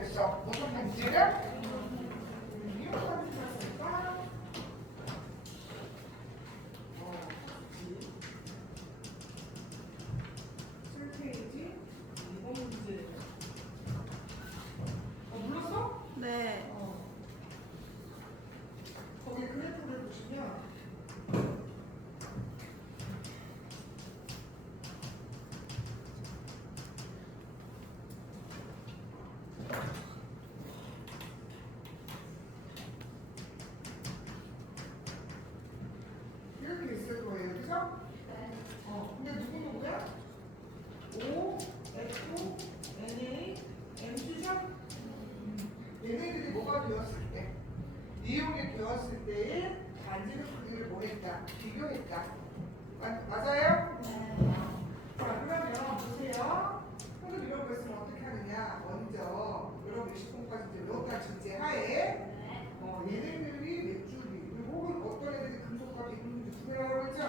그래서 무슨 문제를 이용하는 것일까? 페이지 2번 문제. 눌렀어? 네. 거기 그래프를 보시면 이렇게 있을 거예요, 그죠? 근데 누구야? O, F, NA, MC죠? 얘네들이 뭐가 되었을 때? 이용이 되었을 때의 반지름 크기를 뭐 했다? 비교했다. 맞아요? 자, 그러면 보세요. 선생님 이런 거 있으면 어떻게 하느냐? 먼저 여러분 20분까지 이제 외웠다는 전제 하에 얘네들이 맥주기 그리고 혹은 어떤 애들이 금속과 비금속이 두 개라고 했죠?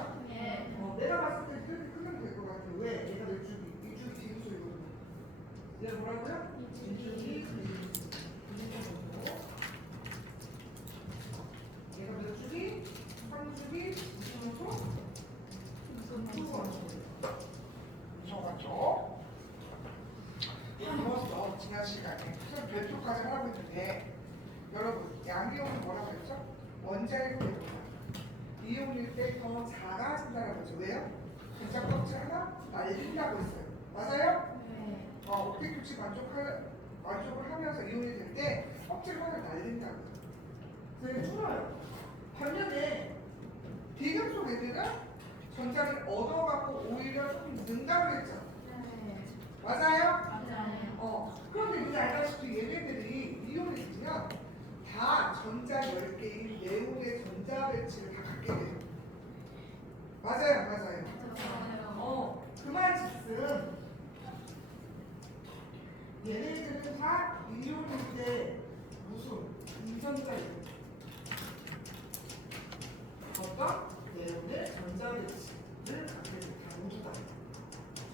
내가 봤을 때 이렇게 크면 될 것 같아요. 왜? 얘가 맥주기, 맥주기 비금속이거든요. 얘가 뭐라고요? 맥주기, 비금속. 얘가 맥주기, 황주기, 무슨 원소? 무슨 원소? 무서웠죠? 배웠어 지난 시간에 그래서 별표까지 하라고 했는데 여러분 양이온은 뭐라고 했죠? 원자력이 되는 이온일 때 더 작아진다라고 했죠. 왜요? 전자 껍질 하나 날린다고 했어요. 맞아요? 옥텟 규칙 만족을 하면서 이온이 될 때 껍질 하나 날린다고 해요. 그래서 이게 줄어요. 반면에 비금속 애들은 전자를 얻어갖고 오히려 조금 는다고 했죠. 맞아요? 그런데 우리 알다시피 얘네들이 이온이 있으면 다 전자 10개인 내용의 전자 배치를 다 갖게 돼요. 맞아요? 안 맞아요? 그 말즉슨 얘네들은 다 이온일 때 무슨 이전자예요. 어떤 내용의 전자 배치를 갖게 돼요. 다 모두 다.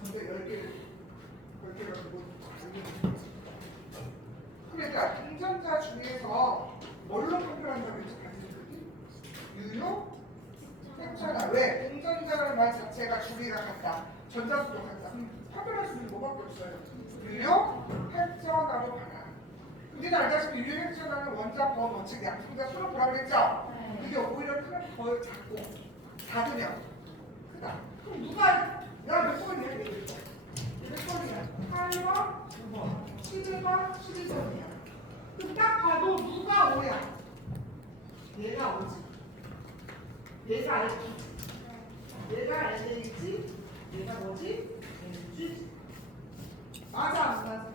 전자 10개를 가지고 그러니까 동전자 중에서 뭘로 판별한다고 했죠? 유효? 획전화. 왜? 동전자라는 말 자체가 주기가 같다. 전자수도 같다. 판별할 수 있는 뭐밖에 없어요? 유효? 획전화로 봐라. 우리는 알다시피 유효 획전화는 원자 번호, 즉 양성자 수로 보라고 했죠? 그게 오히려 크면 더 작고 작으면 크다. 그럼 누가 야 몇 번이야? 몇 번이야? 8번, 9번, 11번, 12번이야. 그럼 딱 봐도 누가 5야? 얘가 5지. 얘가 알지. 얘가 LH지. 얘가 뭐지? LG. 맞아, 안 맞아?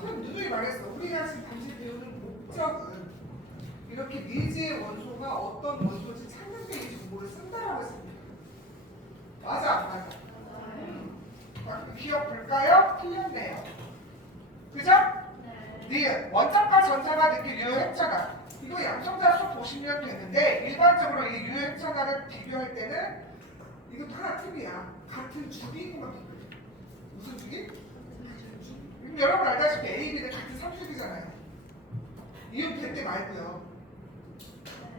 그럼 누누이 말했어. 우리가 지금 당시 배우는 목적은 이렇게 미지의 원소가 어떤 원소인지 찾는 데 이 정보를 쓴다라고 했습니다. 맞아, 안 맞아? 기억 볼까요? 틀렸네요. 그죠? 네. 원자과 전자가 느낄 유효했잖아. 이거 양성자 수 보시면 되는데 일반적으로 이 유효했잖아를 비교할 때는 이것도 하나 팁이야. 같은 주기구만 비교해. 무슨 주기? 그럼 여러분 알다시피 A, B는 같은 3주기잖아요. 이온 100대 말고요.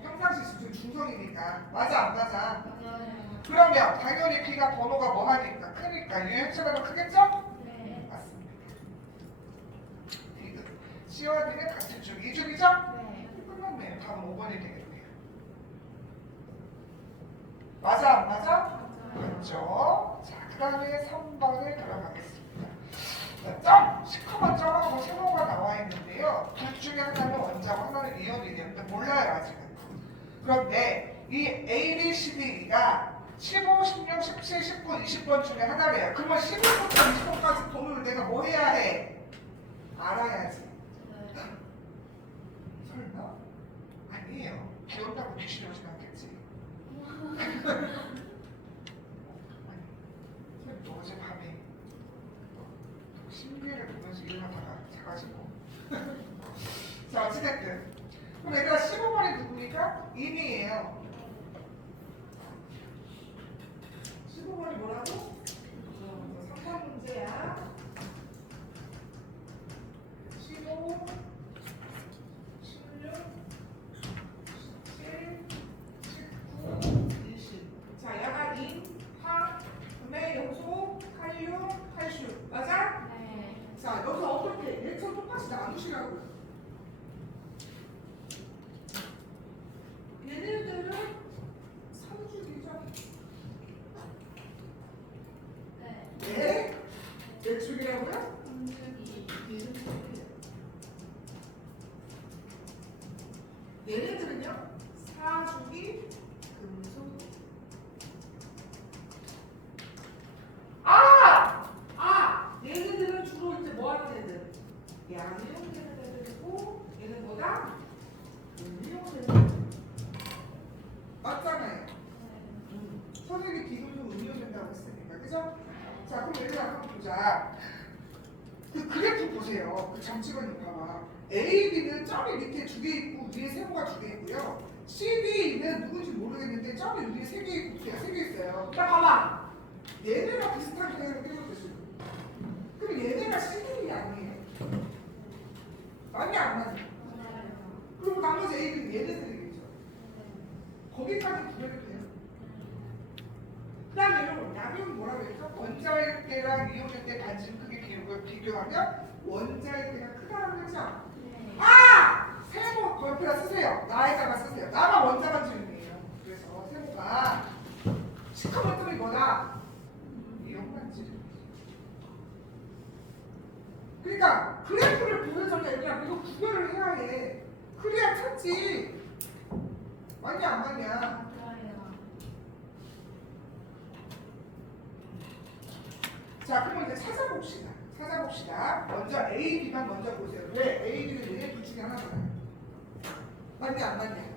평상시 수준 중성이니까. 맞아 안 맞아? 그러면 당연히 B가 번호가 뭐 하니까 크니까 유효했잖아가 크겠죠? 맞습니다. C와 D는 같은 중, 2중이죠? 끝났네요. 다음 5번이 되겠네요. 맞아, 안 맞아? 그렇죠. 자, 그 다음에 3번에 들어가겠습니다. 점! 시커먼 점하고 세모가 나와 있는데요. 둘 중에 하나는 원자고 하나는 이온이 되는데 몰라요, 아직은. 그런데 이 A, B, C, D가 15, 16, 17, 19, 20번 중에 하나래요. 그러면 11부터 20번까지 번호를 내가 뭐 해야 해? 알아야지. 설마? 아니에요. 귀엽다고 귀신이 오진 않겠지. 아니, 또 어젯밤에 신비를 보면서 일어나다가 자가지고. 자, 어찌됐든. 그럼 얘들아 15번이 누굽니까? 인이에요. 15번이 뭐라고? 3번 문제야. 15 보시라고요. 얘네들은 3주기죠? 네? 몇 주기라고요? 얘네들은요? 4주기 금속. 얘네들은 주로 이제 뭐 하는 애들? 양이용되는 애들이고 얘는 뭐다? 음이용되는 애들. 맞잖아요. 선생님이 기금속 음이용된다고 했으니까, 그죠? 자, 그럼 얘들 한번 보자. 그 그래프 보세요. 그 점찍은 봐봐. A, B는 점이 밑에 2개 있고 위에 세모가 2개 있고요. C, D는 누군지 모르겠는데 점이 위에 3개 있고 뒤에 3개 있어요. 딱 봐봐. 얘네가 비슷한 개념을 띄워주시고. 그럼 얘네가 C, D 아니에요? 맞냐 안 맞냐? 그리고 나머지 A, B는 얘네들이겠죠. 거기까지 구별이 돼요. 그 다음에 여러분, 양은 뭐라고 했죠? 원자일 때랑 이온일 때 반지름 크기 비교하면 원자일 때가 크다라고 했죠? 세모 걸프라 쓰세요. 나에다가 쓰세요. 나가 원자 반지름이에요. 그래서 세모가 시커멓더니 뭐다? 이온 반지름. 그러니까 그래프를 보여줘야 얘들아 이거 구별을 해야 해. 그래야 찾지. 맞냐 안 맞냐? 자, 그럼 이제 찾아봅시다. 먼저 A, B만 먼저 보세요. 왜? A, B는 얘네 둘 중에 하나잖아요. 맞냐 안 맞냐?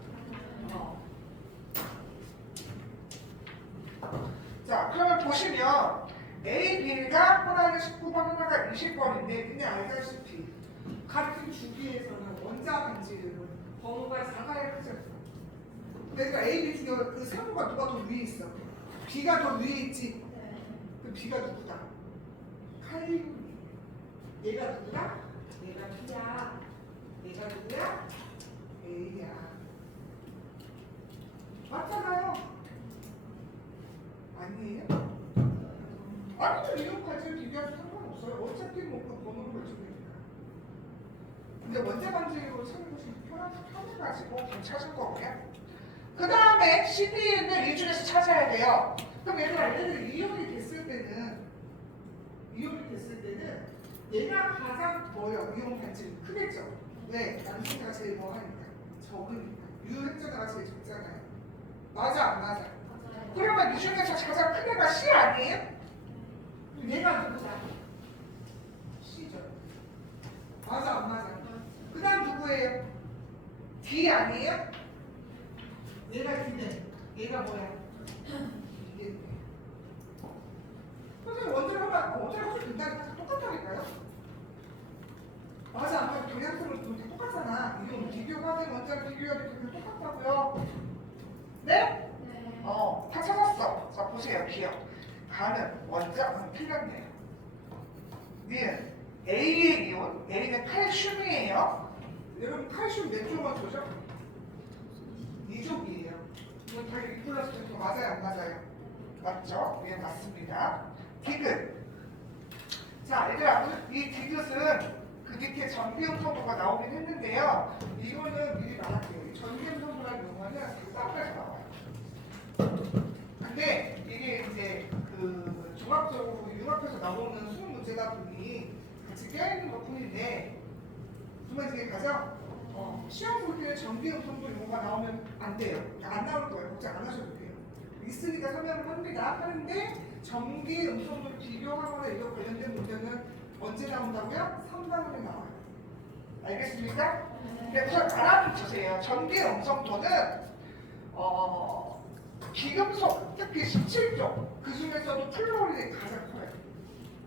자, 그러면 보시면 A, B가 하나는 19번, 하나가 20번인데 근데 알다시피 같은 주기에서는 원자 반지름은 번호가 작아야 크죠. 그러니까 A, B 중에 그 세모가 누가 더 위에 있어? B가 더 위에 있지? 그 B가 누구다? 칼륨. 얘가 누구야? 얘가 B야. 얘가 누구야? A야. 맞잖아요. 아니에요? 아니죠. 이런 관계를 비교해도 상관없어요. 어차피 뭐그 번호를 맞추니까. 근데 원자 반지름으로 찾는 것이 편해가지고 좀 찾을 거고요. 그 다음에 CD는 이 중에서 찾아야 돼요. 그럼 얘들 이온이 됐을 때는 얘가 가장 뭐예요? 이온 반지름 크겠죠? 왜? 양수가 제일 뭐하니까? 적으니까. 유행자가 제일 적잖아요. 맞아 안 맞아? 맞아요. 그러면 이 중에서 가장 큰 애가 C 아니에요? 얘가 누구다? C죠. 맞아 안 맞아? 그 다음 누구예요? D 아니에요? 얘가 D네. 얘가 뭐야? 이게 선생님 원자를 하면 된다니까 똑같다니까요? 맞아 안 맞아? 경향성을 보면 다 똑같잖아. 이거 비교가 된 원자를 비교해야 되면 똑같다고요. 네? 다 찾았어. 자 보세요. 기억. 가는 원자 틀렸네요. 니은 A의 이온, A는 칼슘이에요. 여러분 칼슘 몇 조죠? 2족이에요. 이건 다 플러스 도 맞아요 안 맞아요? 맞죠? 예 맞습니다. 디귿. 자 얘들아 이 디귿은 그 밑에 전기음 성분가 나오긴 했는데요. 이거는 미리 말할게요. 전기음 성분이라는 용어는 상당하게 나와요. 근데 이게 이제 그 종합적으로 융합해서 나오는 수능 문제다 보니 같이 껴있는 것 뿐인데 무슨 말인지 이해가죠? 시험 볼 때 전기음 성분 용어가 나오면 안 돼요. 안 나올 거예요. 걱정 안 하셔도 돼요. 있으니까 설명을 합니다. 하는데 전기 음성도를 비교하거나 이거 관련된 문제는 언제 나온다고요? 3단원에 나와요. 알겠습니까? 네, 우선 알아두세요. 전기 음성도는 기금속, 특히 17종 그 중에서도 플루오린이 가장 커요.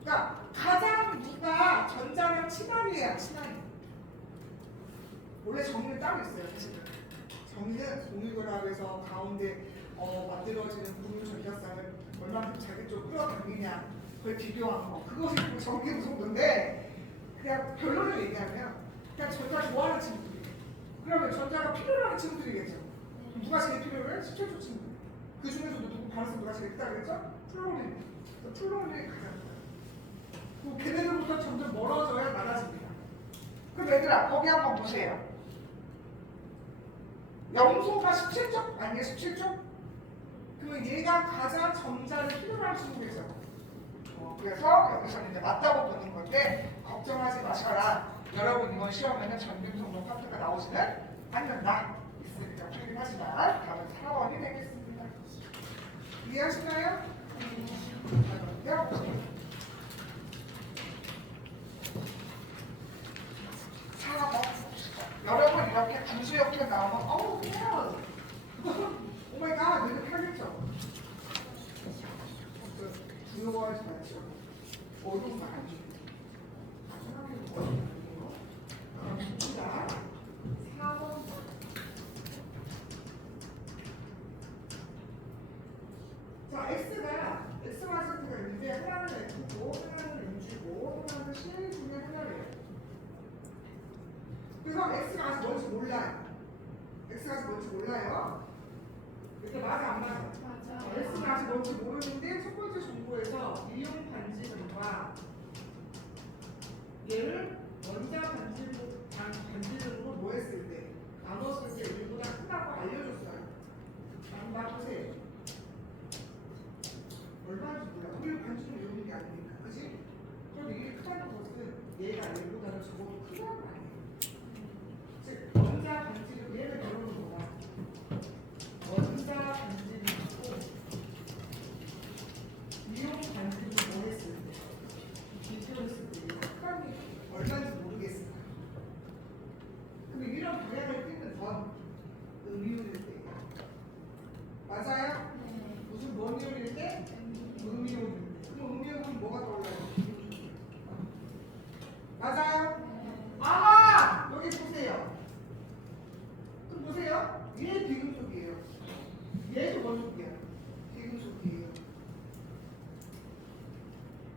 그러니까 가장 누가 전자랑 친합이에요, 친합이. 원래 정의는 따로 있어요, 사실은. 정의는 동위결합에서 가운데 만들어지는 분유 전자쌍을 얼마만큼 자극적으로 끌어당기냐 그걸 비교한 거. 그것이 전기 음성도인데 그냥 결론을 얘기하면 그냥 전자 좋아하는 친구들이에요. 그러면 전자가 필요로 하는 친구들이겠죠. 누가 제일 필요해? 17조 친구. 그 중에서도 누구 반응성 누가 제일 크다 그랬죠? 플로린. 플로린이 가장 커요. 걔네들보다 점점 멀어져야 많아집니다. 그럼 그럼 얘들아 거기 한번 보세요. 염소가 17쪽? 아니에요 17쪽? 그러면 얘가 가장 전자를 필요로 할 친구겠죠. 그래서 여기서는 이제 맞다고 보는 건데 걱정하지 마셔라. 여러분 이번 시험에는 전균성분 파트가 나오지는 않는다. 있으니까 풀긴 하지만 답은 4번이 되겠습니다. 이해하시나요? 그런요. 4번 봅시다. 여러분 이렇게 분수역편 나오면 어우 그냥 오마이갓 이렇게 하겠죠. 두려워하지 마시고 어려운 거안 줘. 자, 4번. 자, X와 Z가 있는데 하나는 F고 하나는 M주고 하나는 C 중에 하나래요. 그래서 X가 아직 뭔지 몰라요. X가 아직 뭔지 몰라요. 이렇게 맞아 안 맞아? X가 아직 뭔지 모르는데 첫 번째 정보에서 이용 반지름과 얘를 원자 반지름으로 뭐 했을 때 나눴을 때 1보다 크다고 알려줬어요. 한번 보세요. 얼마인지 몰라. 우리 반지름 이용인 게 아니니까, 그지? 그럼 이게 크다는 것은 얘가 1보다는 적어도 크다는 거 아니에요. 즉 원자 반지름 얘를 배우는 거다. 원자 반지름이고 이용 반지름을 뭐 했을 때 비교했을 때 색감이 얼마인지 모르겠습니다. 그럼 이런 방향을 띄는 건 음이온일 때 맞아요? 무슨 뭔 이온일 때? 음이온일 때. 그럼 음이온은 뭐가 떠올라요? 맞아요? 아! 여기 보세요. 그럼 보세요. 얘 비금속이에요. 얘도 원속이야. 비금속이에요.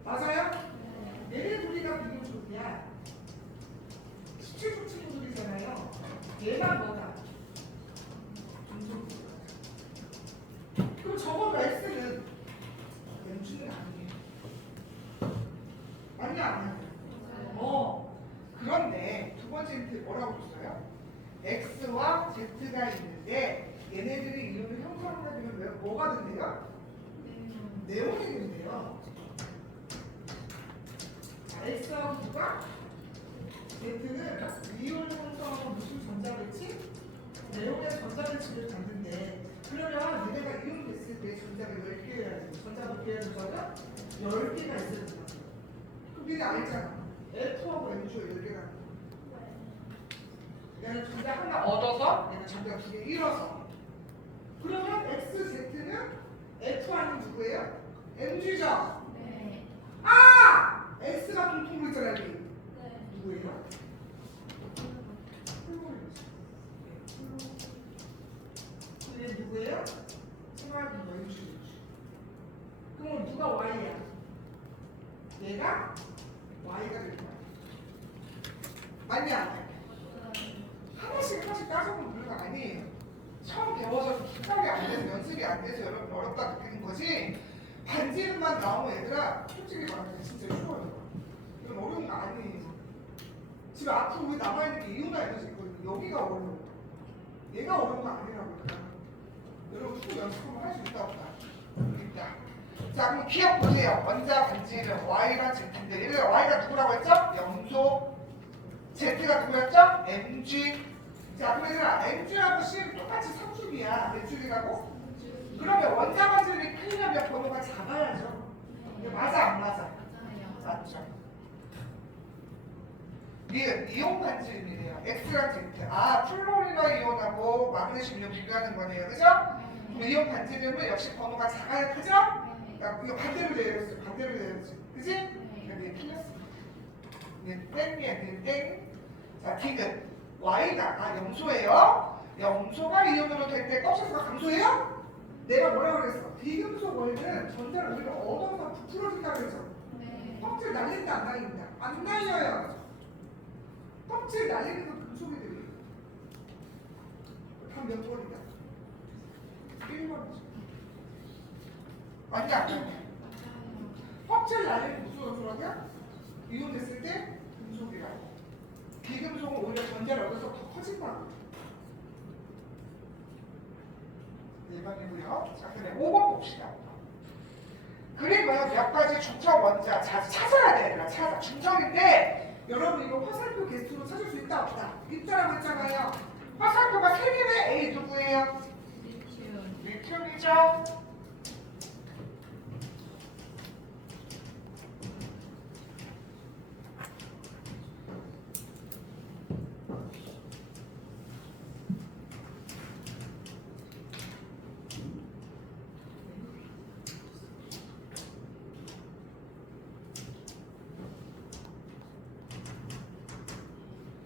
맞아요? 얘네 둘이가 비금속이야. 17쪽 친구들이잖아요. 얘가 뭐다? 금속이야. 그럼 적어도 X는 M주는 아니에요. 맞냐 안 맞냐? 그런데 두 번째 힌트 뭐라고 줬어요? X와 Z가 있는데 얘네들이 이온을 형성하게 되면 뭐가 된대요? 네온이 된대요. X와 Q가 Z는 이온을 형성하고 무슨 전자배치? 네온의 전자배치를 갖는데 그러면 얘네가 이온 됐을 때 전자가 10개여야 돼. 전자 몇 개야 되잖아? 10개가 있어야 된다. 그럼 니네 알잖아. F하고 M주가 10개가 얘는 전자 하나 얻어서 얘는 전자 2개 잃어서 그러면 X, Z는 F 아닌 누구예요? M주죠? 네. 아! X가 공통으로 있잖아 여기 네. 누구예요? 얘 누구예요? 생활비 M주 그럼 누가 Y야? 얘가 Y가 될 거야 맞냐 안 맞냐? 하나씩 따져보면 그런 거 아니에요. 처음 배워서 기억이 안 돼서 연습이 안 돼서 여러분 어렵다 느끼는 거지. 반지름만 나오면 얘들아 솔직히 말하면 진짜 쉬워요. 이건 어려운 거 아니에요. 집에 앞으로 우리 남아있는 게 이유가 에너지 있거든요. 여기가 어려워. 얘가 어려운 거 아니라고요. 여러분 쭉 연습하면 할 수 있다 없다? 있다. 자 그럼 기억 보세요. 원자 반지름 Y랑 Z인데 얘들 Y가 누구라고 했죠? 염소. Z가 누구였죠? MG. 자, 그럼 얘들아, M주하고 C는 똑같이 3줄이야. 몇 줄이라고? 그러면 원자 반지름이 크려면 번호가 작아야죠. 이게 맞아, 안 맞아? 맞죠. 이온 반지름이래요. X랑 Z. 아, 플로리너 이온하고 마그네슘 이온 비교하는 거네요. 그죠? 그럼 이온 반지름은 역시 번호가 작아야 크죠? 야, 이거 반대로 내렸어. 반대로 내렸지. 그지? 근데 틀렸어. 땡이야, 땡. 자, 디귿. Y가 염소예요. 염소가 이온으로 될 때 껍질수가 감소해요? 내가 뭐라고 그랬어? 비금속 원리는 전자를 우리가 얻어서 부풀어진다고 그랬죠? 네. 껍질 날린다 안 날린다? 안 날려요. 껍질 날리는 건 금속이들이. 답몇 번이다? 1번이죠. 맞냐 안 맞냐? 껍질 날리는 무슨 원소라냐? 이온 됐을 때 금속이라고. 비금속 문제를 얻어서 더 커진다고. 일반이고요. 자, 그래 5번 봅시다. 그림은 몇 가지 중점 원자 찾아야 돼. 얘들아. 찾아. 중점인데 여러분 이거 화살표 개수로 찾을 수 있다 없다? 있다라고 했잖아요. 화살표가 3개면 A 누구예요? 리튬이죠.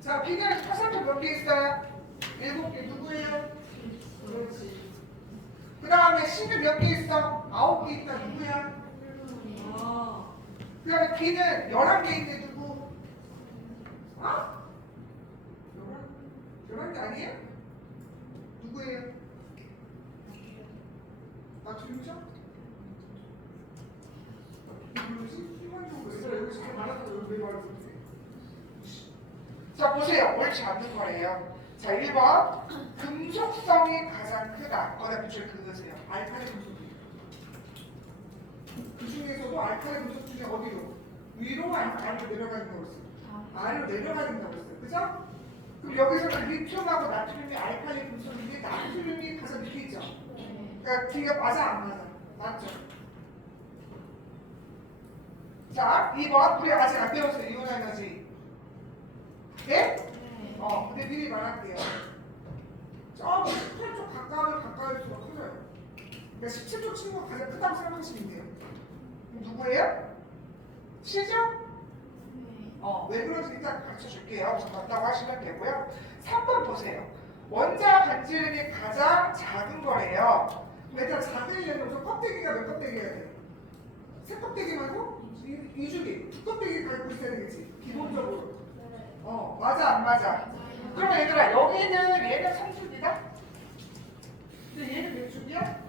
자, B는 화살표 몇 개 있어요? 7개. 누구예요? 그렇지. 그 다음에 C는 몇 개 있어? 9개 있다. 누구야? 그 다음에 B는 11개 있는데 누구? 어? 11개 아니에요? 누구예요? 나 들리죠? 뭐지? 순간적으로 얘들아 여기 잘 말하서 여기 왜 말을 못해? 자, 보세요. 옳지 않는 거예요. 자, 1번. 금속성이 가장 크다. 거기다 밑줄 그으세요. 알칼리 금속이에요. 그 중에서도 알칼리 금속 중에 어디로? 위로 아래로 내려가는 거로 했어요. 아래로 내려가는 거로 했어요. 그죠? 그럼 여기서는 리튬하고 나트륨이 알칼리 금속인데 나트륨이 가장 밑에 있죠? 그러니까 뒤가 맞아 안 맞아? 맞죠? 자, 2번. 우리 아직 안 배웠어요. 이온 에너지. 네? 근데 미리 말할게요. 저 18쪽 가까울수록 커져요. 그러니까 17쪽 친구가 가장 크다고 생각하시면 돼요. 누구예요? 시죠? 왜 그런지 일단 가르쳐 줄게요. 우선 맞다고 하시면 되고요. 3번 보세요. 원자 반지름이 가장 작은 거래요. 일단 작으려면 우선 껍데기가 몇 껍데기여야 돼요? 세 껍데기 말고? 2주기, 두 껍데기 갖고 있어야 되겠지. 기본적으로. 맞아 안 맞아? 그러면 얘들아 여기는 얘는 3주기다? 근데 얘는 몇 주기야?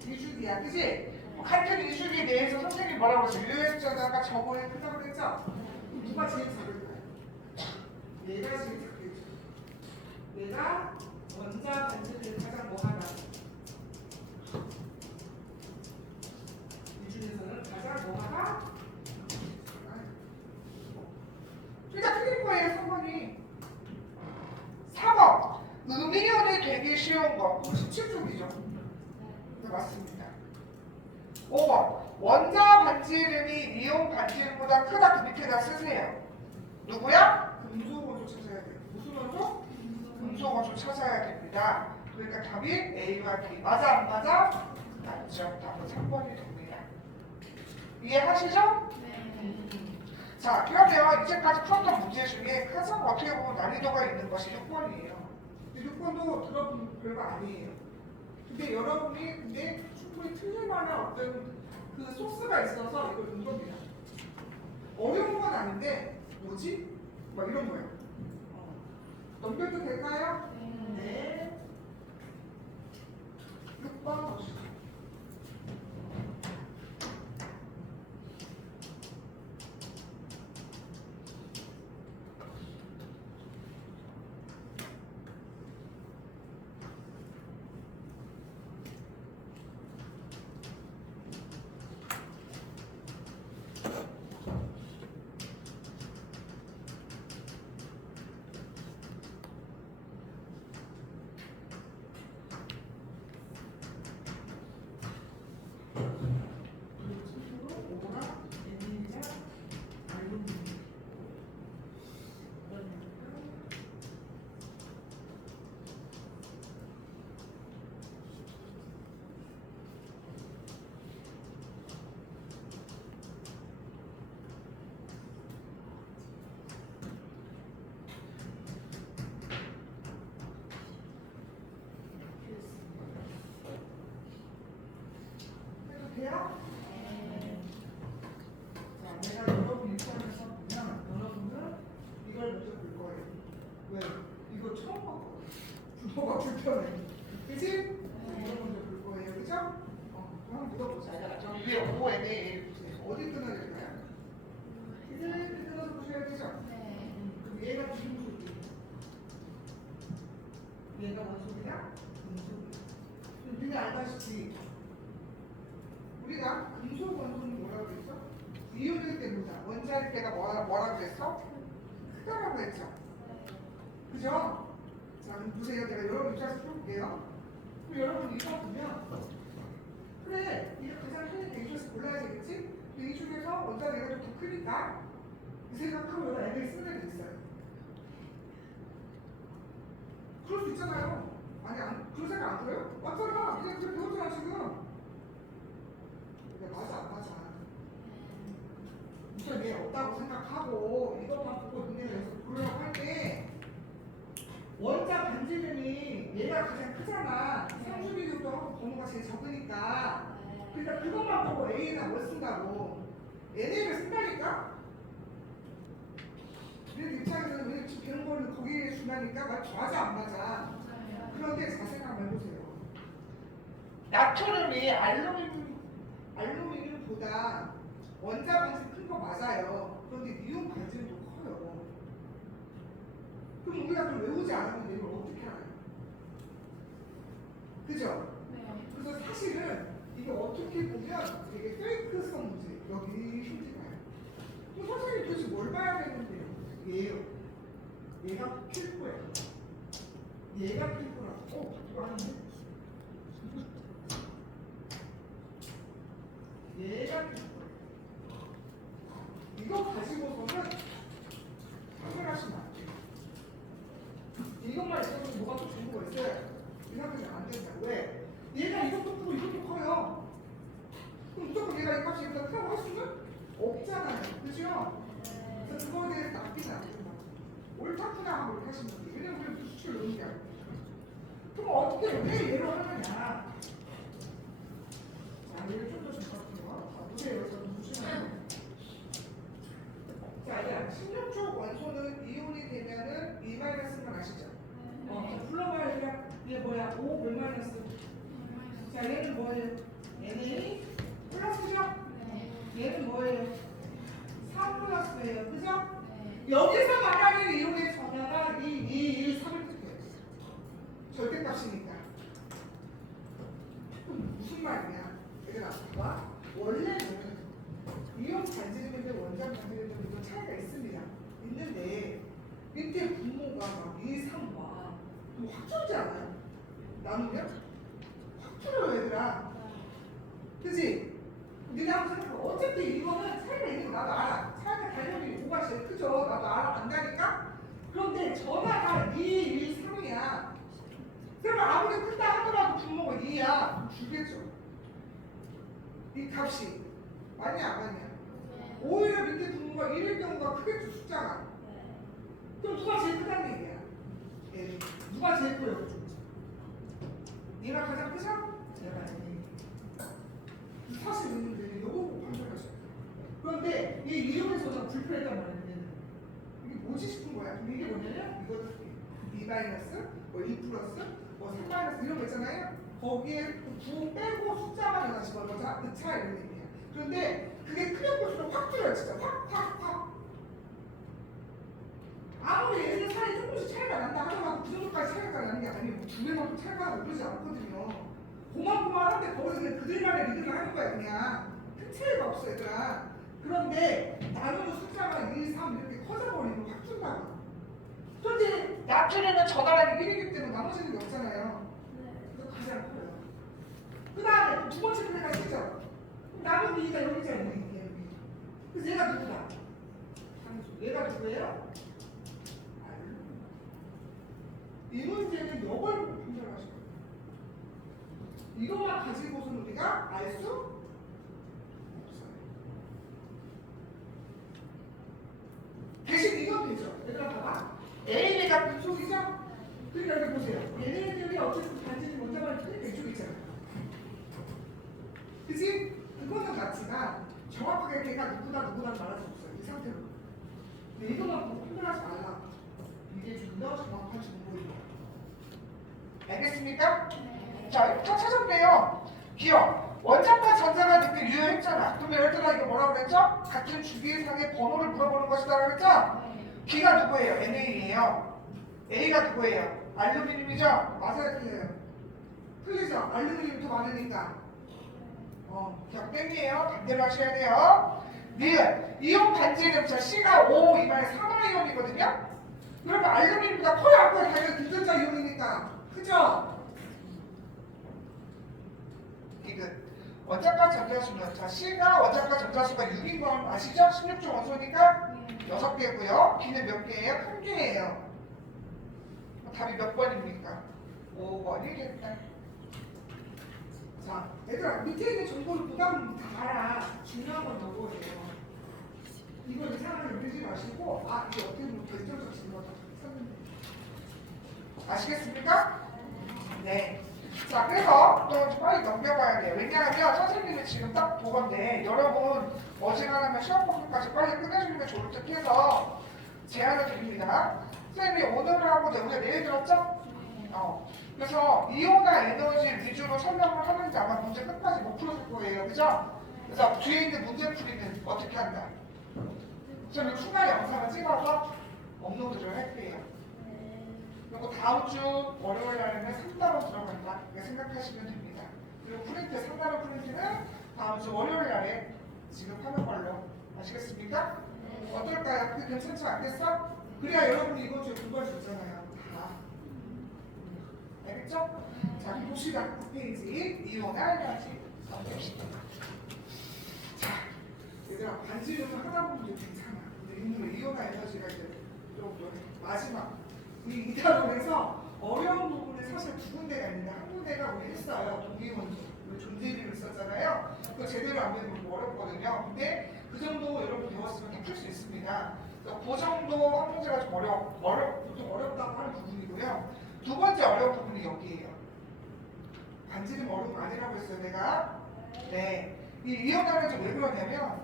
2주기야, 그치? 같은 2주기에 대해서 선생님이 뭐라고 했어? 유효의 숫자가 저거에 크다고 그랬죠? 누가 제일 작을까요? 얘가 제일 작겠죠. 얘가 원자 반지를 가장 뭐하나? 이 중에서는 가장 뭐하나? 그러니까 틀린 거예요, 3번이. 4번. 음이온이 되기 쉬운 거. 97쪽이죠. 네, 맞습니다. 5번. 원자 반지름이 이온 반지름보다 크다. 그 밑에다 쓰세요. 누구야? 금속 원소 찾아야 돼요. 무슨 원소? 금속 원소 찾아야 됩니다. 그러니까 답이 A와 B. 맞아 안 맞아? 맞죠. 답은 3번이 됩니다. 이해하시죠? 자, 그러면 이제까지 풀었던 문제 중에 가장 어떻게 보면 난이도가 있는 것이 6번이에요. 6번도 들어본 별거 아니에요. 근데 여러분이 충분히 틀릴 만한 어떤 그 소스가 있어서 이걸 본 겁니다. 어려운 건 아닌데 뭐지? 막 이런 거예요. 넘겨도 될까요? 네. 6번 보시죠. 돼요? 자, 내가 여러분 입장에서 보면 여러분은 이걸 먼저 볼 거예요. 왜? 이거 처음 봤거든. 뭐가 불편해. 그치? 이걸 먼저 볼 거예요. 그죠? 한번 물어보자. 저 위에 ONA 보세요. 어디 끊어야 될까요? 이제 끊어서 보셔야 되죠? 그럼 얘가 무슨 소리예요? 얘가 원소냐? 금속이야. 우리가 알다시피 우리가 금속 원소는 뭐라고 그랬어? 이온일 때 보자. 원자일 때가 뭐라고 그랬어? 크다라고 했죠. 그죠? 자, 그럼 보세요. 제가 여러분 입장에서 풀어볼게요. 그럼 여러분 이거 보면 그래, 이게 가장 큰 데이터에서 골라야 되겠지? 근데 이 중에서 원자 내가 더 크니까 이 생각하고 여러 애들이 쓰는 게 있어요. 그럴 수 있잖아요. 아니, 그런 생각 안 들어요? 맞잖아. 그냥 그렇게 배웠잖아, 지금. 근데 맞아, 안 맞아. 우선 얘 없다고 생각하고 이것만 보고 눈에 내서 그러려고 할 때 원자 반지름이 얘가 가장 크잖아. 상수비율도 하고 번호가 제일 적으니까. 그러니까 그것만 보고 A나 뭘 쓴다고. NA를 쓴다니까? 우리 입장에서는 왜 지금 배운 거는 거기에 준다니까? 맞아, 안 맞아? 그런데 자세히 한번 해보세요. 나트륨이 알루미늄보다 원자 반지름 큰 거 맞아요. 그런데 니온 반지름도 커요. 그럼 우리가 그걸 외우지 않으면 이걸 어떻게 알아요? 그죠? 그래서 사실은 이게 어떻게 보면 되게 페이크성 문제. 여기 힌트가요. 그럼 선생님 도대체 뭘 봐야 되는데요? 얘요. 얘가 필수예요. 얘가 필수라고. 맞네. 얘가 필수예요. 이거 가지고서는 판단하시면 안 돼요. 이것만 있어도 뭐가 또 좋은 거 있어요? 이 상태는 안 된다. 왜? 얘가 이것도 크고 이것도 커요. 그럼 무조건 얘가 이 값이 이보다 크다고 할 수는 없잖아요. 그죠? 그래서 그거에 대해서 납기는 안 된다. 옳다 크다 하고 이렇게 하시면 돼요. 왜냐면 우리가 수치를 넣는 게 아니에요. 그럼 어떻게 왜 얘로 하느냐? 자, 얘를 좀 더 정확해요. 자, 보세요. 여기서 보시면 자, 야, 16쪽 원소는 이온이 되면은 E 마이너스인 건 아시죠? 불러봐요. 그냥 얘 뭐야? 5 몇 마이너스? 자, 얘는 뭐예요? NA 플러스죠? 얘는 뭐예요? 3 플러스예요. 그죠? 여기서 만약에 이온의 전화가 2, 1, 3을 뜻해요. 절대값이니까. 무슨 말이냐? 얘들아, 봐봐. 원래는 이온 반지름인데 원자 반지름인데 이건 차이가 있습니다. 있는데 밑에 분모가 막 2, 3와 뭐 확 줄지 않아요? 나누면? 확 줄어요, 얘들아. 그치? 네가 한번 생각해봐. 어차피 이거는 차이가 있는 거 나도 알아. 차이가 당연히 5가 제일 크죠. 나도 안다니까? 그런데 전화가 2, 1, 3이야. 그러면 아무리 크다 하더라도 분모가 2야. 줄겠죠. 이 값이. 맞냐, 안 맞냐? 오히려 밑에 분모가 1일 경우가 크겠죠, 숫자가. 그럼 누가 제일 크다는 얘기야? 예. 누가 제일 커요? 얘가 가장 크죠? 얘가 사실 있는데 요거 보고 판단하셔야 돼요. 그런데 이 이론에서는 불편했단 말이에요. 이게 뭐지 싶은 거야. 그럼 이게 뭐냐면 이거 B 마이너스, 뭐 2 플러스, 뭐 3 마이너스 이런 거 있잖아요. 거기에 9 빼고 숫자만 하나씩 걸어서 그 차 이런 의미야. 그런데 그게 크면 볼수록 확 줄어요, 진짜. 확. 아무리 얘네들 사이 조금씩 차이가 난다 하더라도 그 정도까지 차이가 나는 게 아니에요. 두 배만큼 차이가 나고 그러지 않거든요. 고만고만한데 거기서 그냥 그들만의 리듬을 하는 거야, 그냥. 큰 차이가 없어, 얘들아. 그런데 나누는 숫자가 1, 3 이렇게 커져버리면 확 준다고. 그런데 나트륨은 전화량이 1이기 때문에 나머지는 게 없잖아요. 그래서 가장 커요. 그 다음에 두 번째 플레이가 있죠. 나는 B가 여기잖아요, 여기. 그래서 얘가 누구다? 얘가 누구예요? 이 문제는 이걸 보고 판단하시는 거예요. 이것만 가지고서는 우리가 알 수 없어요. 대신 이건 되죠. 얘들아 봐봐. AB가 금속이죠? 그러니까 여기 보세요. 얘네들이 어쨌든 반지름 원자만 크니까 이쪽에 있잖아. 그치? 그거는 맞지만 정확하게 걔가 누구다는 말할 수 없어요. 이 상태로. 근데 이것만 보고 판단하지 말라. 이게 좀 더 정확한 정보입니다. 알겠습니까? 네. 자, 다 찾았네요. 기억. 원자과 전자가 그때 유효했잖아. 그럼 예를 들어 이거 뭐라고 그랬죠? 같은 주기상의 번호를 물어보는 것이다 그랬죠? 네. B가 누구예요? NA예요. A가 누구예요? 알루미늄이죠? 맞아요, 틀려요? 틀리죠? 알루미늄이 더 많으니까. 그냥 땡이에요. 반대로 하셔야 돼요. 니은, 이온 반지름, 자, C가 5, 이 말에 3화이온이거든요? 그러면 알루미늄보다 커요, 안 커요? 당연히 등전자 이온이니까. 그죠? 디귿. 원자과 전자수는, 자, C가 원자과 전자수가 6인 건 아시죠? 16조 원소니까 6개고요. B는 몇 개예요? 1개예요. 답이 몇 번입니까? 5번이겠다. 자, 얘들아, 밑에 있는 정보를 부담 다 알아. 중요한 건 요거예요. 이걸 이상하게 누르지 마시고, 이게 어떻게 보면 결정적 질문이다. 아시겠습니까? 네. 자, 그래서 또 빨리 넘겨봐야 돼요. 왜냐하면 선생님이 지금 딱 보건데, 여러분 어지간하면 시험 공부까지 빨리 끝내주는 게 좋을 듯 해서 제안을 드립니다. 선생님이 오늘 하고 내일 들었죠? 그래서 이온화 에너지 위주로 설명을 하는데 아마 문제 끝까지 못 풀어줄 거예요. 그죠? 그래서 뒤에 있는 문제 풀이는 어떻게 한다? 저는 추가 영상을 찍어서 업로드를 할게요. 그리고 다음 주 월요일 날에는 3단원 들어간다. 이렇게 생각하시면 됩니다. 그리고 프린트, 3단원 프린트는 다음 주 월요일 날에 지급하는 걸로. 아시겠습니까? 어떨까요? 그게 괜찮지 않겠어? 그래야 여러분이 이번 주에 공부할 수 있잖아요. 다. 알겠죠? 자, 보시다 9페이지 이온화 에너지 넘깁시다. 자, 얘들아, 반지름은 하다 보면 괜찮아. 근데 인물 이온화 에너지가 이제 좀 마지막 이 단원에서 어려운 부분이 사실 두 군데가 있는데 한 군데가 우리 했어요. 동위원소 우리 존재이름을 썼잖아요. 그거 제대로 안 되면 좀 어렵거든요. 근데 그 정도 여러분 배웠으면 다 풀 수 있습니다. 그 정도 한 문제가 좀 보통 어렵다고 하는 부분이고요. 두 번째 어려운 부분이 여기에요. 반지름 어려운 거 아니라고 했어요, 내가. 네. 이 이온화는 좀 왜 그러냐면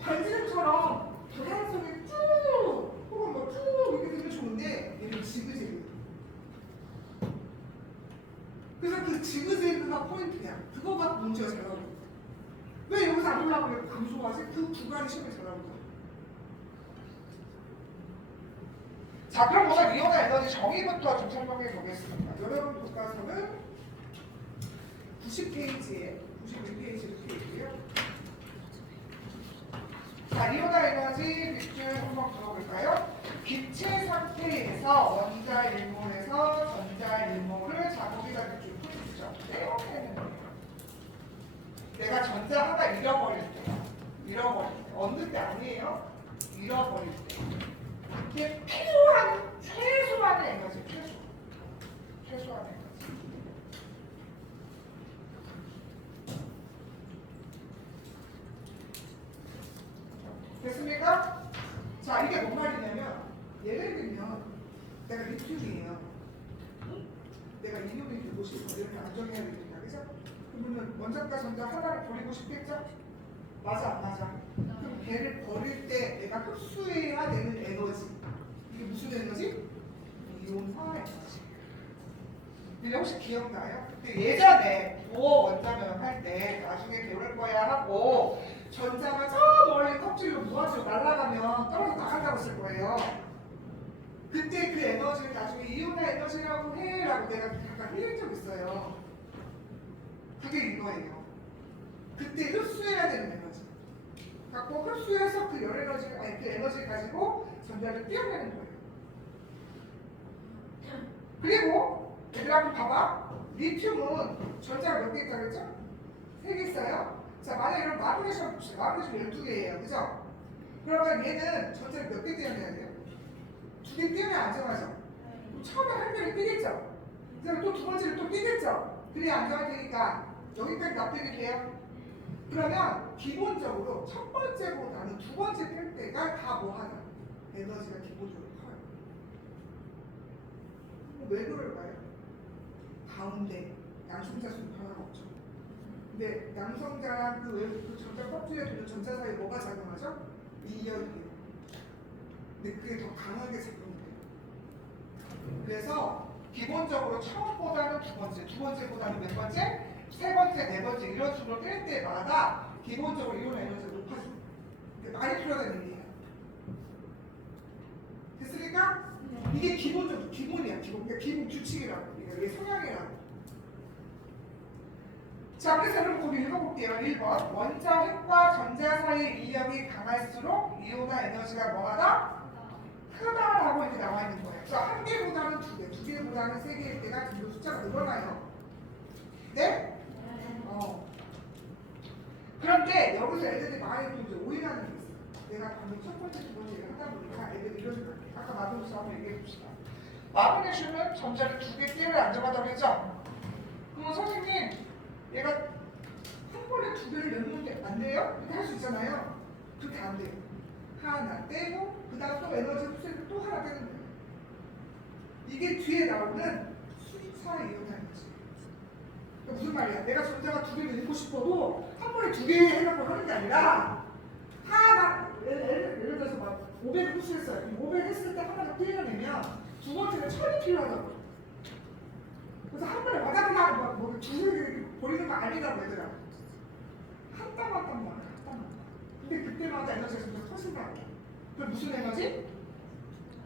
반지름처럼 방향성이 쭉 혹은 쭉 이렇게 되면 좋은데 얘는 지그재그. 그래서 그 지그재그가 포인트야. 그거가 문제가 잘 나오고. 왜 여기서 안 올라가면 감소하지? 그 구간이 시험에 잘 나오고. 자, 그럼 우선 이온화 에너지 정의부터 좀 설명해 보겠습니다. 여러분 교과서는 90페이지에 91페이지로 되어 있고요. 자, 이온화 에너지 밑줄 한번 들어볼까요? 기체 상태에서 원자 일몰에서 전자 일몰을 작업이가 밑줄 풀이죠. 이렇게 거예요. 내가 전자 하나 잃어버릴 때, 얻는 때 아니에요. 잃어버릴 때. 이게 필요한 최소한의 에너지, 최소한의 에너지. 됐습니까? 자, 이게 뭔 말이냐면 예를 들면 내가 리튬이에요. 내가 이놈이 들고 싶어. 이러면 안정해야 되니까, 그죠? 그러면 원자과 전자 하나를 버리고 싶겠죠? 맞아, 안 맞아? 그럼 걔를 버릴 때 내가 흡수해야 되는 에너지. 이게 무슨 에너지? 이온화 에너지. 근데 혹시 기억나요? 근데 예전에 부호 원자면 할 때 나중에 배울 거야 하고 전자가 저 멀리 껍질로 무한으로 날아가면 떨어져 나간다고 쓸 거예요. 그때 그 에너지를 나중에 이온화 에너지라고 해 라고 내가 잠깐 흘린 적 있어요. 그게 이거예요. 그때 흡수해야 되는 에너지. 갖고 흡수해서 그 열 에너지, 그 에너지를 가지고 전자를 띄어내는 거예요. 그리고 얘들아 한번 봐봐. 리튬은 전자가 몇 개 있다고 그랬죠? 3개 있어요. 자, 만약에 이런 마그네슘 봅시다. 마그네슘 12개예요. 그죠? 그러면 얘는 전자를 몇 개 띄어내야 돼요? 2개 띄우면 안정하죠? 처음에 한 개를 띄겠죠? 그다음에 또 두 번째를 또 띄겠죠? 그래야 안정할 테니까 여기까지 납득이 돼요? 그러면 기본적으로 첫 번째보다는 두 번째 뜰 때가 다 뭐하냐? 에너지가 기본적으로 커요. 왜 그럴까요? 가운데 양성자수는 하나가 없죠. 근데 양성자랑 그 전자 껍질에 두는 전자 사이에 뭐가 작용하죠? 인력이에요. 근데 그게 더 강하게 작용돼요. 그래서 기본적으로 처음보다는 두 번째보다는 몇 번째? 세 번째, 네 번째 이런 식으로 뗄 때마다 기본적으로 이온 에너지가 높아집니다. 많이 필요하다는 얘기예요. 됐습니까? 이게 이게 기본적으로 기본이야. 그러니까 기본 규칙이라고. 이게 성향이라고. 자, 그래서 여러분 거기 읽어볼게요. 1번. 원자 핵과 전자 사이의 인력이 강할수록 이온화 에너지가 뭐하다? 크다라고 이렇게 나와 있는 거예요. 그래서 한 개보다는 두 개, 두 개보다는 세 개일 때가 점점 숫자가 늘어나요. 네? 그런데 여기서 애들이 많이 또 이제 오해하는 게 있어요. 내가 방금 첫 번째, 두 번째 얘기를 하다 보니까 애들이 이런 생각을 해요. 아까 마그네슘 한번 얘기해 봅시다. 마그네슘은 전자를 두 개 띄를 안정하다고 했죠? 그럼 선생님, 얘가 한 번에 두 개를 넣는데 안 돼요? 이렇게 할 수 있잖아요. 그렇게 안 돼요. 하나 떼고 그 다음 또 에너지 흡수해서 또 하나 떼는 거예요. 이게 뒤에 나오는 수차 이온화에너지. 그러니까 무슨 말이야? 내가 전자가 두 개를 넣고 싶어도 한 번에 두 개 해갖고 하는 게 아니라 하나 예를 들어서 막 500을 흡수했어요. 500 했을 때 하나를 떼어내면 두 번째는 1000이 필요하다고. 그래서 한 번에 와다다다 뭐 두세 개 버리는 거 아니라고 얘들아. 한 땀 한 땀 나와요. 한 땀 한 땀. 근데 그때마다 에너지가 점점 커진다고. 그럼 무슨 에너지?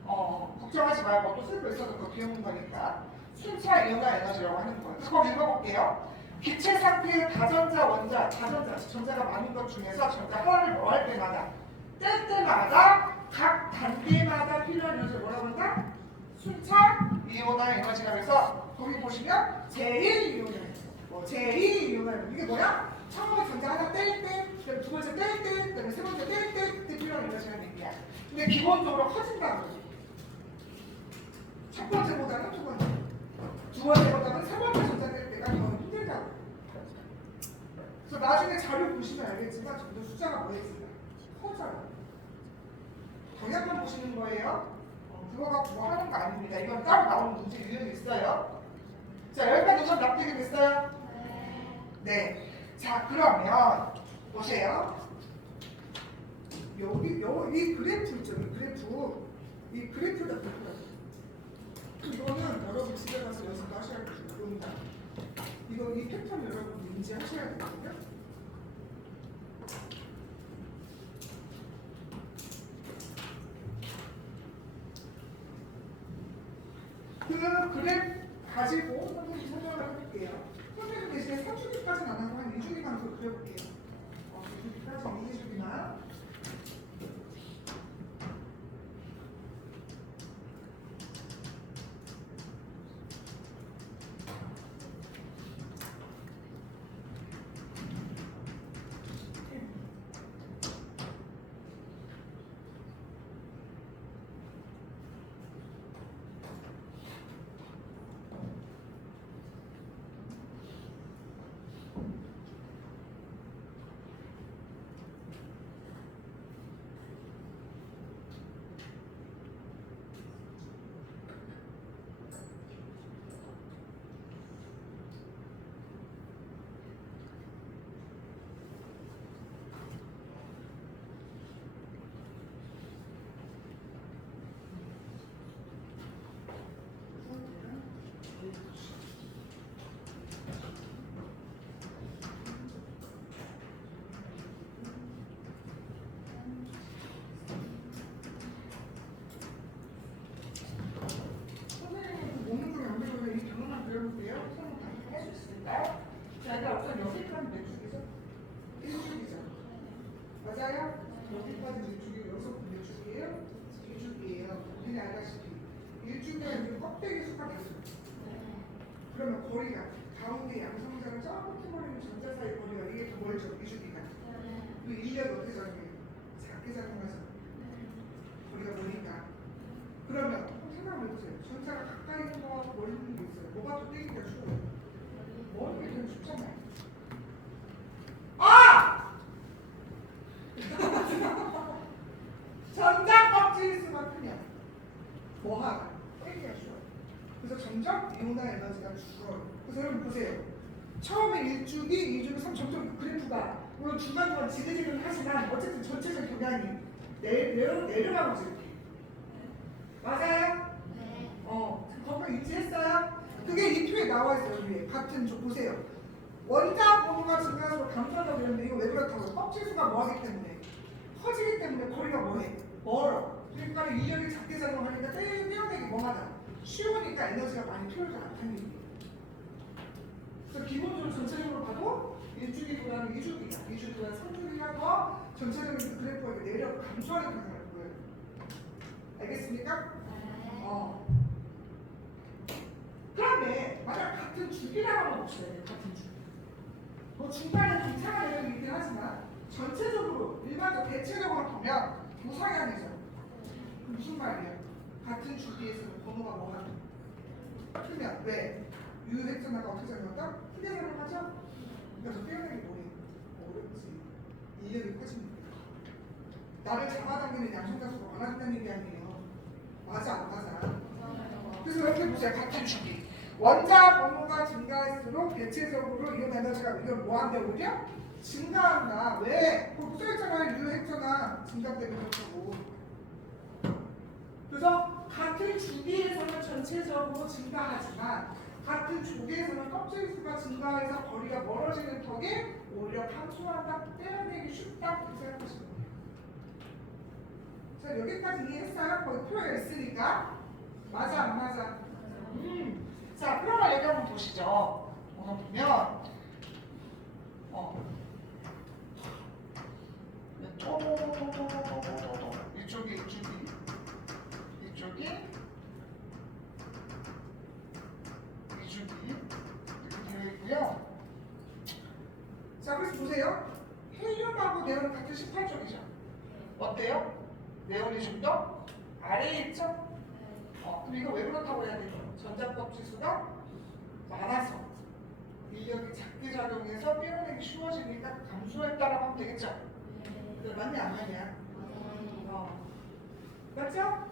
걱정하지 말고 또 쓸 거 있어도 더 비우는 거니까 순차 이온화 에너지라고 하는 거예요. 그래서 거기 읽어볼게요. 기체 상태의 다전자, 원자, 다전자, 전자가 많은 것 중에서 전자 하나를 뭐 할 때마다 뗄 때마다 각 단계마다 필요한 에너지를 뭐라고 한다? 순차 이온화 에너지라고 해서 거기 보시면 제1 이온화 에너지, 제2 이온화 에너지 이게 뭐야? 처음에 전자 하나 뗄 때, 그다음에 두 번째 뗄 때, 그다음에 세 번째 뗄 때 그때 필요한 에너지라는 얘기야. 근데 기본적으로 커진다는 거지. 첫 번째보다는 두 번째, 두 번째보다는 세 번째 전자 뗄 때가 더 힘들다고. 그래서 나중에 자료 보시면 알겠지만 점점 숫자가 뭐해진다? 커져요. 방향만 보시는 거예요. 그거 갖고 뭐 하는 거 아닙니다. 이건 따로 나오는 문제 유형이 있어요. 자, 여기까지 좀 납득이 됐어요? 네. 자, 그러면 보세요. 여기 이 그래프 있죠? 이 그래프다. 이거는 여러분 집에 가서 연습하셔야 됩니다. 이 패턴 여러분 인지하셔야 되거든요. 그 그래프 가지고 선생님 설명을 해볼게요. 선생님 대신에 3주기까지는 안 하고 한 2주기만 더 그려볼게요. 2주기까지 2주기만. 맞아요? 여기까지 일주기, 여기서 몇 주기예요? 2주기예요. 우리는 알다시피 1주기는 껍데기 수가 됐어요. 그러면 거리가 가운데 양성자를 저렇게 버리는 전자 사이 거리가 이게 더 멀죠? 2주기가. 그 인력이 어떻게 작용해요? 작게 작용하죠. 거리가 머니까. 그러면 한번 생각을 해보세요. 전자가 가까이 있는 거하고 멀리 있는 게 있어요. 뭐가 더 떼기가 쉬워요? 멀리 있는 게 쉽잖아요. 전자 껍질 수가 크냐? 뭐하나? 떼기가 쉬워요. 그래서 점점 이온화 에너지가 줄어요. 그래서 여러분 보세요. 처음에 1주기, 2주기, 3 점점 그래프가 물론 중간중간 지그재그는 하지만 어쨌든 전체적 경향이 내려가고 이렇게. 맞아요? 네. 거기 일치했어요? 그게 이 표에 나와 있어요. 위에 같은 쪽 보세요. 원자 번호가 증가할수록 감소한다고 그랬는데 이거 왜 그렇다고요? 껍질 수가 뭐하기 때문에 커지기 때문에 거리가 뭐해? 멀어. 그러니까 인력이 작게 작용하니까 떼어내기 뭐하다? 전체가 에너지가 많이 필요하지 않다는 얘기예요. 그래서 기본적으로 전체적으로 봐도 1주기보다는 2주기가, 2주기보다는 3주기가 더 전체적인 그 그래프가 내려 감소하는 경향을 보여요. 알겠습니까? 그런데 만약 같은 주기라고 한번 봅시다. 같은 주기. 뭐 중간에 좀 이상한 내용이 있긴 하지만 전체적으로 일반적 대체적으로 보면 우상향이죠. 무슨 말이에요? 같은 주기에서는 번호가 뭐가 크면 왜? 유효액전화가 어떻게 생겼다? 크게 생각하죠? 그래서 빼어내기 뭐예요? 어렵지. 이력이 커집니다. 나를 잡아당기는 양성자수가 많아진다는 얘기 아니에요. 맞아 안 맞아? 그래서 이렇게 보세요. 같은 주기. 원자 번호가 증가할수록 대체적으로 이온 에너지가 이건 뭐한데 오히려 증가한다. 왜? 그거 써있잖아요. 유효액전화 증가 때문에 그렇다고. 그래서 같은 주기에서는 전체적으로 증가하지만 같은 조개에서는 껍질 수가 증가해서 거리가 멀어지는 덕에 오히려 감소한다, 떼어내기 쉽다 이렇게 생각하시면 돼요. 자 여기까지 이해했어요? 거의 표에 있으니까 맞아 안 맞아? 자 그러면 여기 한번 보시죠. 오늘 보면 이쪽이 이쪽이 이렇게 되어 있고요. 자 그래서 보세요. 헬륨하고 네온 같은 18쪽이죠. 어때요? 네온이 좀 더 아래에 있죠? 그럼 이거 왜 그렇다고 해야 되죠? 전자법 지수가 많아서 인력이 작게 작용해서 빼어내기 쉬워지니까 감소했다라고 하면 되겠죠? 맞냐 안 맞냐? 맞죠?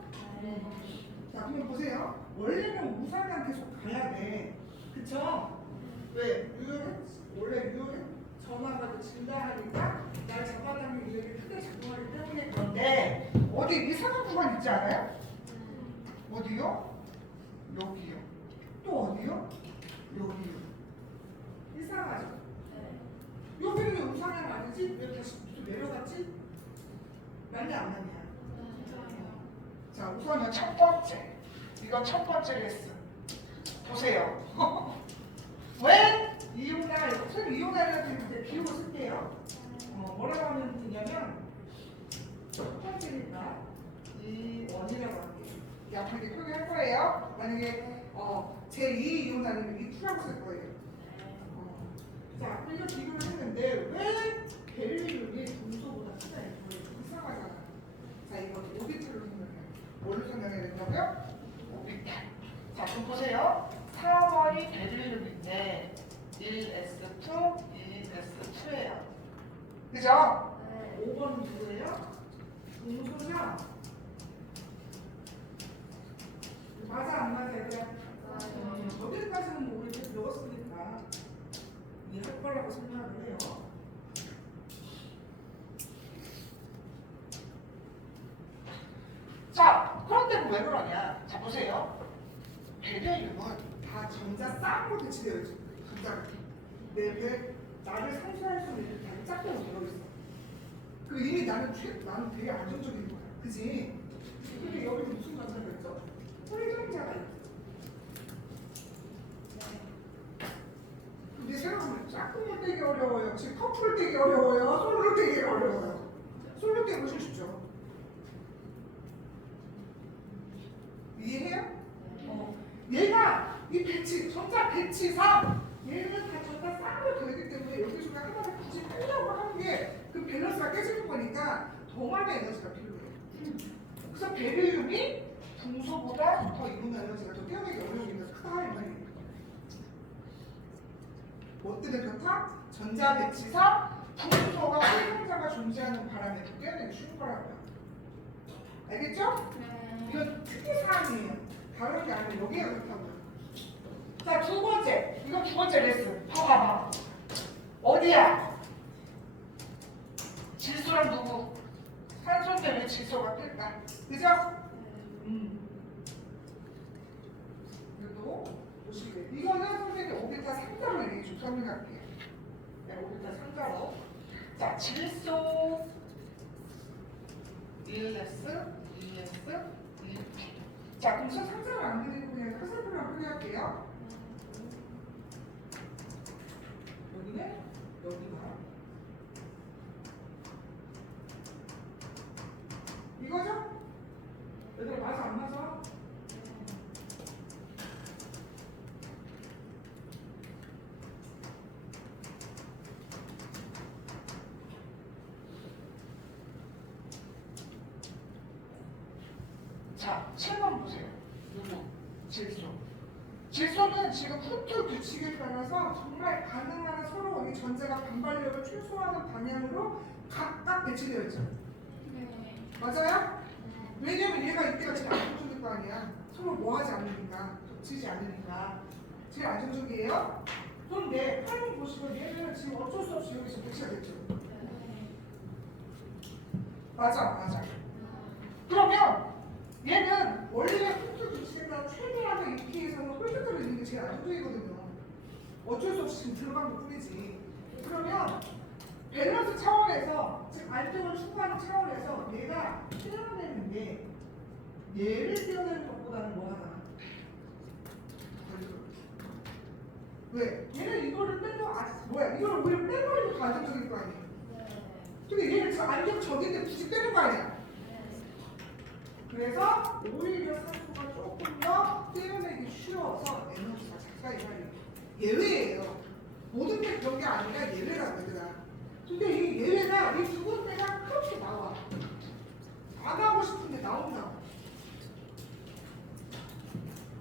자 그럼 보세요. 원래는 우상향 계속 가야 돼. 그쵸? 왜? 원래 유효해? 전화가 증가하니까 날 잡아당기는 인력이 크게 작용하기 때문에 그런데 어디 이상한 구간 있지 않아요? 어디요? 여기요. 또 어디요? 여기요. 이상하죠? 여기는 왜 우상향 아니지? 왜 다시 내려갔지? 맞냐 안 맞냐? 자 우선은 첫 번째. 이건 첫 번째 레슨. 보세요. 왜 이온화, 선생님 이온화를 이제 비우고 쓸게요. 뭐라고 하면 되냐면 첫 번째니까 이 원이라고 할게요. 이 앞에 이렇게 표기할 거예요. 만약에 제2 이온화는 이 2라고 쓸 거예요. 자, 이거 비교를 했는데 왜 베릴륨이 분소보다 크다 이거 이상하잖아. 자, 이거 오비트로 설명해요. 뭘로 설명해야 된다고요? 오비트. 자, 그럼 보세요. 4번이 베릴륨인데 1s2, 2s2예요. 그죠? 5번은 누구예요? 분소냐? 맞아 안 맞아 얘들아? 어디까지는 뭐 우리 이제 배웠으니까 이해할 거라고 생각을 해요. 자, 그런데 왜 그러냐? 자, 보세요. 베릴륨은 다 전자 쌍으로 대치되어 있죠. 전자가. 내 옆에 나를 상쇄할 수 있는 이렇게 짝짝으로 들어있어. 그 이미 나는 되게 안정적인 거야. 그지? 근데 여기 무슨 전자가 있죠? 홀전자가 있죠. 근데 생각하면 짝꿍을 떼기 어려워요. 지금 커플을 떼기 어려워요. 솔로 떼기 어려워요. 솔로 떼기 훨씬 쉽죠. 이해해요? 얘가 이 배치, 전자 배치상 얘는 다 전자 쌍으로 되기 때문에 여기 중에 하나를 굳이 빼려고 하는 게 그 밸런스가 깨지는 거니까 더 많은 에너지가 필요해요. 그래서 베릴륨이 분소보다 더 이온 에너지가 더 떼어내기 어려운 게 크다 이 말이에요. 뭐 때문에 그렇다? 전자 배치상 분소가 홀전자가 존재하는 바람에 더 떼어내기 쉬운 거라고요. 알겠죠? 이건 특이사항이에요. 다른 게 아니라 여기가 그렇다고요. 자, 두 번째. 이거 두 번째 레슨. 봐봐. 어디야? 질소랑 누구? 산소인데 왜 질소가 뜰까? 그죠? 그래도 보시게. 이거는 선생님이 오비타 3자로 얘기해 좀 설명할게요. 네, 오비타 3자로. 자, 질소 1s, 2s, 2p. 자, 그럼 상상을 안 드리고 그냥 화살표랑 표기할게요. 여기는 여기가 이거죠? 얘들아 맞아 안 맞아? 자, 7번 보세요. 질소. 질소는 지금 후트 규칙에 따라서 정말 가능한 서로 이 전제가 반발력을 최소화하는 방향으로 각각 배치되어 있죠. 맞아요? 왜냐면 얘가 이때가 제일 안정적일 거 아니야. 서로 뭐 하지 않으니까, 겹치지 않으니까. 제일 안정적이에요. 그런데 8번 보시면 얘는 지금 어쩔 수 없이 여기서 배치가 됐죠. 맞아. 그러면 얘는 원래 홀드 규칙에 따라 최대한의 EP에서는 홀드들을 있는 게 제일 안정적이거든요. 어쩔 수 없이 지금 들어간 것 뿐이지. 그러면 밸런스 차원에서, 즉 안정을 추구하는 차원에서 얘가 떼어내는 게 얘를 떼어내는 것보다는 뭐 하나? 왜? 얘는 이거를 빼도 이거를 오히려 빼버리면 더 안정적일 거 아니에요. 근데 얘는 지금 안정적인데 굳이 빼는 거 아니야. 그래서 오히려 산소가 조금 더 떼어내기 쉬워서 에너지가 작가에 빨리 예외예요. 모든 게 그런 게 아니라 예외라고 얘들아. 근데 이 예외가 이 두 군데가 그렇게 나와. 안 하고 싶은데 나온다.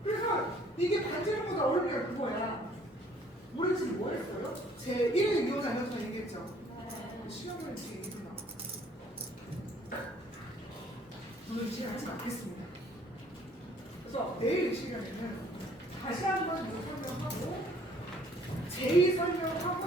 그래서 이게 반지름보다 어렵냐 그거야. 우리 지금 뭐 했어요? 제 1일 이혼자 면서 얘기했죠. 시험을 뒤에 얘기구나. 오늘 진행하지 않겠습니다. 그래서 내일 이 시간에는 다시 한번 이거 설명하고 제2 설명하고